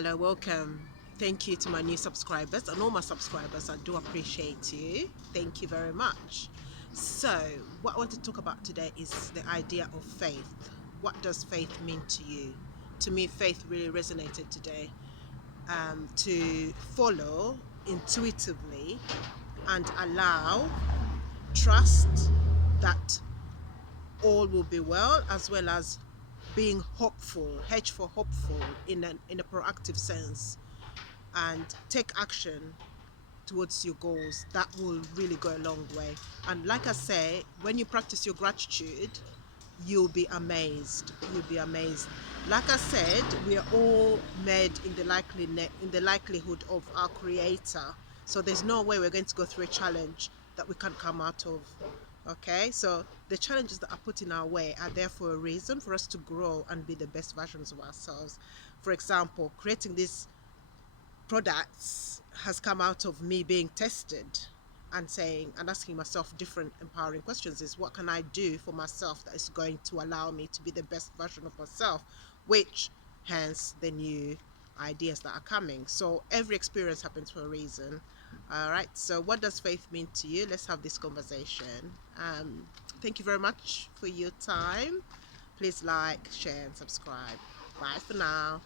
Hello, welcome. Thank you to my new subscribers and all my subscribers. I do appreciate you. Thank you very much. So, what I want to talk about today is the idea of faith. What does faith mean to you? To me, faith really resonated today. To follow intuitively and allow trust that all will be well, as well as being hopeful, H for hopeful in a proactive sense, and take action towards your goals. That will really go a long way. And like I say, when you practice your gratitude, you'll be amazed. You'll be amazed. Like I said, we are all made in the likelihood of our creator. So there's no way we're going to go through a challenge that we can't come out of. Okay, so the challenges that are put in our way are there for a reason, for us to grow and be the best versions of ourselves. For example, creating these products has come out of me being tested and saying and asking myself different empowering questions. Is what can I do for myself that is going to allow me to be the best version of myself, which hence the new ideas that are coming. So every experience happens for a reason. All right, so what does faith mean to you? Let's have this conversation. Thank you very much for your time. Please like, share and subscribe. Bye for now.